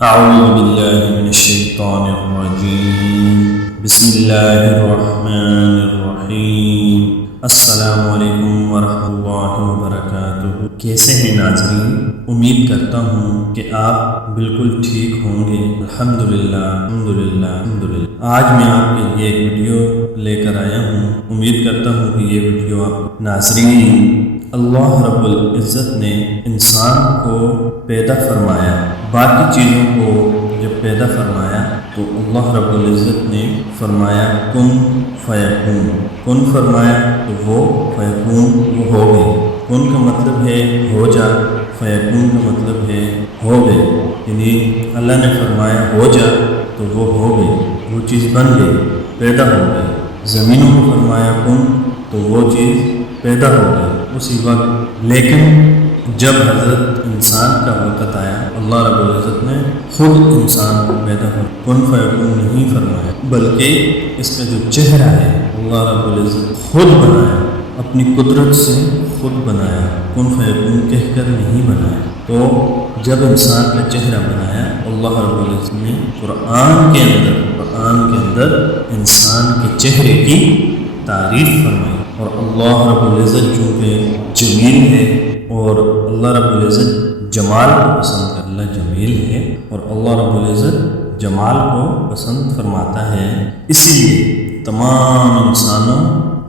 أعوذ بالله من الشيطان الرجيم بسم الله الرحمن الرحیم السلام علیکم ورحمۃ اللہ وبرکاتہ۔ کیسے ہیں ناظرین؟ امید کرتا ہوں کہ آپ بالکل ٹھیک ہوں گے۔ الحمدللہ الحمدللہ الحمدللہ۔ آج میں آپ کے لیے ایک ویڈیو لے کر آیا ہوں۔ امید کرتا ہوں کہ یہ ویڈیو آپ ناظرین، اللہ رب العزت نے انسان کو پیدا فرمایا، باقی چیزوں کو جب پیدا فرمایا تو اللہ رب العزت نے فرمایا کن فیکون، کن فرمایا تو وہ فیکون وہ ہو گئے۔ کن کا مطلب ہے ہو جا، فیکون کا مطلب ہے ہو گئے، یعنی اللہ نے فرمایا ہو جا تو وہ ہو گئی، وہ چیز بن گئی، پیدا ہو گئی۔ زمینوں کو فرمایا کن تو وہ چیز پیدا ہو گئی اسی وقت۔ لیکن جب حضرت انسان کا وقت آیا، اللہ رب العزت نے خود انسان کو پیدا ہو کن فیکون نہیں فرمایا، بلکہ اس کا جو چہرہ ہے اللہ رب العزت خود بنایا، اپنی قدرت سے خود بنایا، کن فیکون کہہ کر نہیں بنایا۔ تو جب انسان کا چہرہ بنایا، اللہ رب العزت نے قرآن کے اندر انسان کے چہرے کی تعریف فرمائی۔ اور اللہ رب العزت چونکہ جمیل ہے اور اللہ رب العزت جمال کو پسند کر، اللہ جمیل ہے اور اللہ رب العزت جمال کو پسند فرماتا ہے، اسی لیے تمام انسانوں،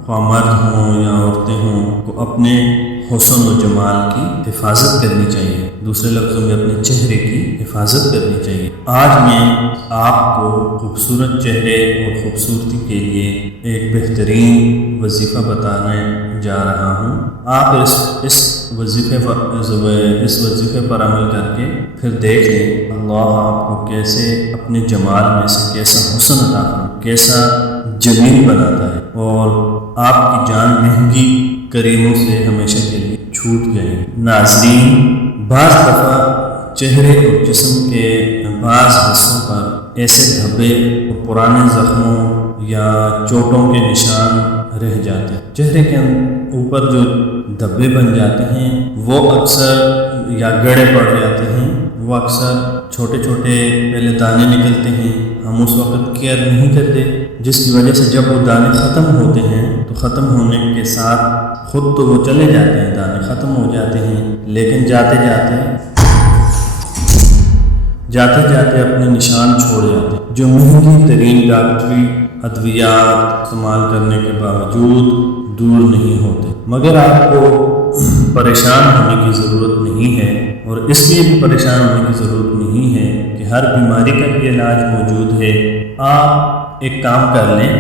خواہ مرد ہوں یا عورتیں ہوں، کو اپنے حسن و جمال کی حفاظت کرنی چاہیے، دوسرے لفظوں میں اپنے چہرے کی حفاظت کرنی چاہیے۔ آج میں آپ کو خوبصورت چہرے اور خوبصورتی کے لیے ایک بہترین وظیفہ بتانے جا رہا ہوں۔ آپ اس وظیفے پر عمل کر کے پھر دیکھ لیں اللہ آپ کو کیسے اپنے جمال میں سے کیسا حسن عطا کرتا ہے، کیسا جمیل بناتا ہے، اور آپ کی جان مہنگی کریموں سے ہمیشہ کے لیے چھوٹ جائے۔ ناظرین، بعض دفعہ چہرے اور جسم کے بعض حصوں پر ایسے دھبے اور پرانے زخموں یا چوٹوں کے نشان رہ جاتے ہیں۔ چہرے کے اوپر جو دھبے بن جاتے ہیں وہ اکثر یا گڑے پڑ جاتے ہیں، وہ اکثر چھوٹے چھوٹے پہلے دانے نکلتے ہیں، ہم اس وقت کیئر نہیں کرتے، جس کی وجہ سے جب وہ دانے ختم ہوتے ہیں تو ختم ہونے کے ساتھ خود تو وہ چلے جاتے ہیں، دانے ختم ہو جاتے ہیں، لیکن جاتے جاتے اپنے نشان چھوڑ جاتے ہیں، جو مہنگی ترین ڈاکٹری ادویات استعمال کرنے کے باوجود دور نہیں ہوتے۔ مگر آپ کو پریشان ہونے کی ضرورت نہیں ہے، اور اس لیے بھی پریشان ہونے کی ضرورت نہیں ہے کہ ہر بیماری کا بھی علاج موجود ہے۔ آپ ایک کام کر لیں،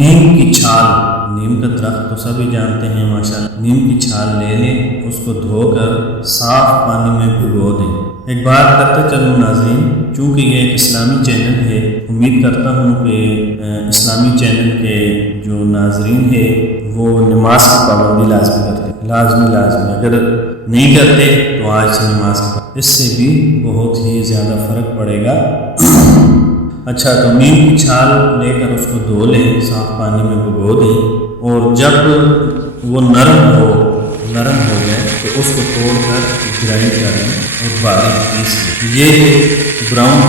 نیم کی چھال، نیم کا درخت تو سبھی جانتے ہیں ماشاءاللہ، نیم کی چھال لے لیں، اس کو دھو کر صاف پانی میں بھگو دیں۔ ایک بات کرتے چلوں ناظرین، چونکہ یہ ایک اسلامی چینل ہے، امید کرتا ہوں کہ اسلامی چینل کے جو ناظرین ہیں وہ نماز کی پابندی لازمی کرتے ہیں، لازمی اگر نہیں کرتے تو آج سے نماز کی پابندی، اس سے بھی بہت ہی زیادہ فرق پڑے گا۔ اچھا، تو نیم کی چھال لے کر اس کو دھو لیں، صاف پانی میں بھگو دیں، اور جب وہ نرم ہو جائے تو اس کو توڑ کر گرائنڈ کریں اور باریک پیس لیں۔ یہ براؤن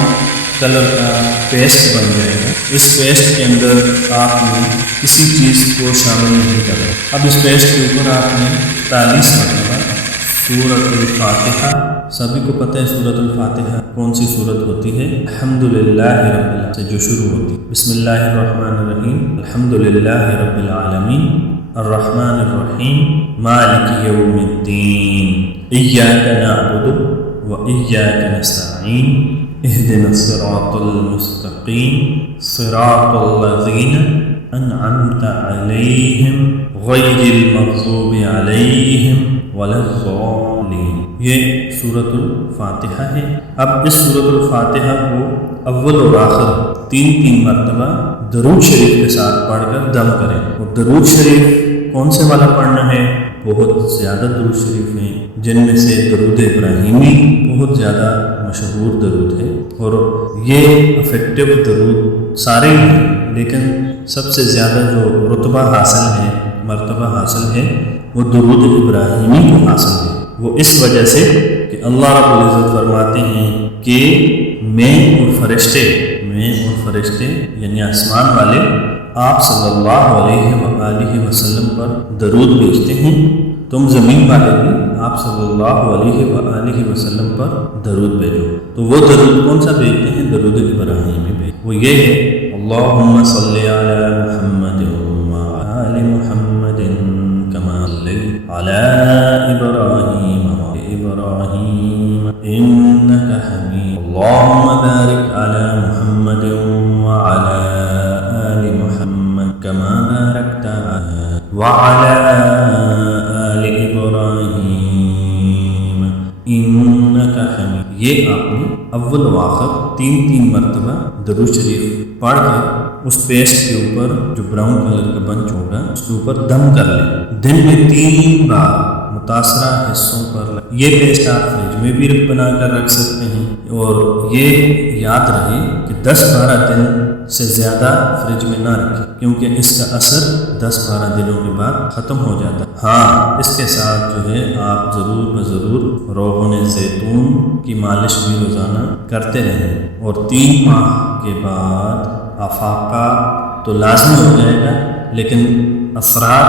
کلر کا پیسٹ بن جائے گا۔ اس پیسٹ کے اندر آپ نے کسی چیز کو شامل نہیں کرنا۔ اب اس پیسٹ کے اوپر آپ نے 40 مرتبہ سورۃ الفاتحہ، سبھی کو پتہ ہے سورۃ الفاتحہ کون سی سورت ہوتی ہے؟ الحمدللہ رب العالمین سے جو شروع ہوتی ہے، بسم اللہ الرحمن الرحیم، الحمدللہ رب العالمین الرحمن الرحیم مالک یوم الدین ایاک نعبد و ایاک نستعین اہدنا الصراط المستقیم صراط الذین انعمت علیہم غیر المغضوب علیہم ولا الضالین۔ یہ سورۃ الفاتحہ ہے۔ اب اس سورۃ الفاتحہ کو اول اور آخر 3 مرتبہ درود شریف کے ساتھ پڑھ کر دم کریں، اور درود شریف کون سے والا پڑھنا ہے؟ بہت زیادہ درود شریف ہیں، جن میں سے درود ابراہیمی بہت زیادہ مشہور درود ہے، اور یہ افیکٹو درود سارے ہیں، لیکن سب سے زیادہ جو رتبہ حاصل ہے، مرتبہ حاصل ہے، وہ درود ابراہیمی کو حاصل ہے۔ وہ اس وجہ سے کہ اللہ رب العزت فرماتے ہیں کہ میں اور فرشتے یعنی آسمان والے آپ صلی اللہ علیہ وآلہ وسلم پر درود بھیجتے ہیں، تم زمین والے بھی آپ صلی اللہ علیہ وآلہ وسلم پر درود بھیجو۔ تو وہ درود کون سا بھیجتے ہیں؟ درود ابراہیمی بھیجتے، وہ یہ ہے اللہم صلی علی محمد وآل محمد کما صلیت علی ابراہیم انک حمید، اللہم بارک علی محمد وعلی آل محمد کما بارکت وعلی آل ابراہیم انک حمید۔ یہ آپ نے اول و آخر 3 مرتبہ درود شریف پڑھ کر اس پیسٹ کے اوپر جو براؤن کلر کا بنچ ہوگا اس کے اوپر دم کر لیں، دن میں 3 بار متاثرہ حصوں پر۔ یہ پیسٹ آپ فریج میں بھی بنا کر رکھ سکتے ہیں، اور یہ یاد رہے کہ 10-12 دن سے زیادہ فریج میں نہ رکھیں، کیونکہ اس کا اثر 10-12 دنوں کے بعد ختم ہو جاتا ہے۔ ہاں، اس کے ساتھ جو ہے آپ ضرور روغن زیتون کی مالش بھی روزانہ کرتے رہیں، اور 3 ماہ کے بعد افاقہ تو لازمی ہو جائے گا، لیکن اثرات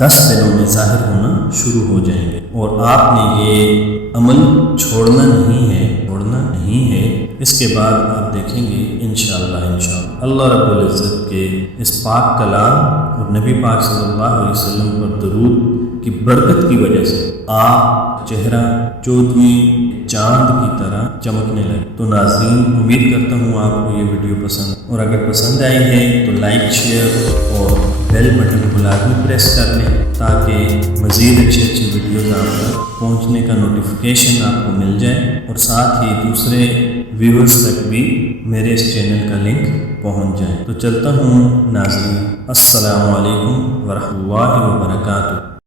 10 دنوں میں ظاہر ہونا شروع ہو جائیں گے، اور آپ نے یہ عمل چھوڑنا نہیں ہے۔ اس کے بعد آپ دیکھیں گے انشاءاللہ اللہ رب العزت کے اس پاک کلام اور نبی پاک صلی اللہ علیہ وسلم پر درود کی برکت کی وجہ سے آپ چہرہ 14ویں چاند کی طرح چمکنے لگے۔ تو ناظرین، امید کرتا ہوں آپ کو یہ ویڈیو پسند، اور اگر پسند آئی ہے تو لائک، شیئر اور بیل بٹن کو لازمی پریس کر لیں، تاکہ مزید اچھی ویڈیوز آپ تک پہنچنے کا نوٹیفیکیشن آپ کو مل جائے، اور ساتھ ہی دوسرے ویورز تک بھی میرے اس چینل کا لنک پہنچ جائے۔ تو چلتا ہوں ناظرین، السلام علیکم ورحمۃ اللہ وبرکاتہ۔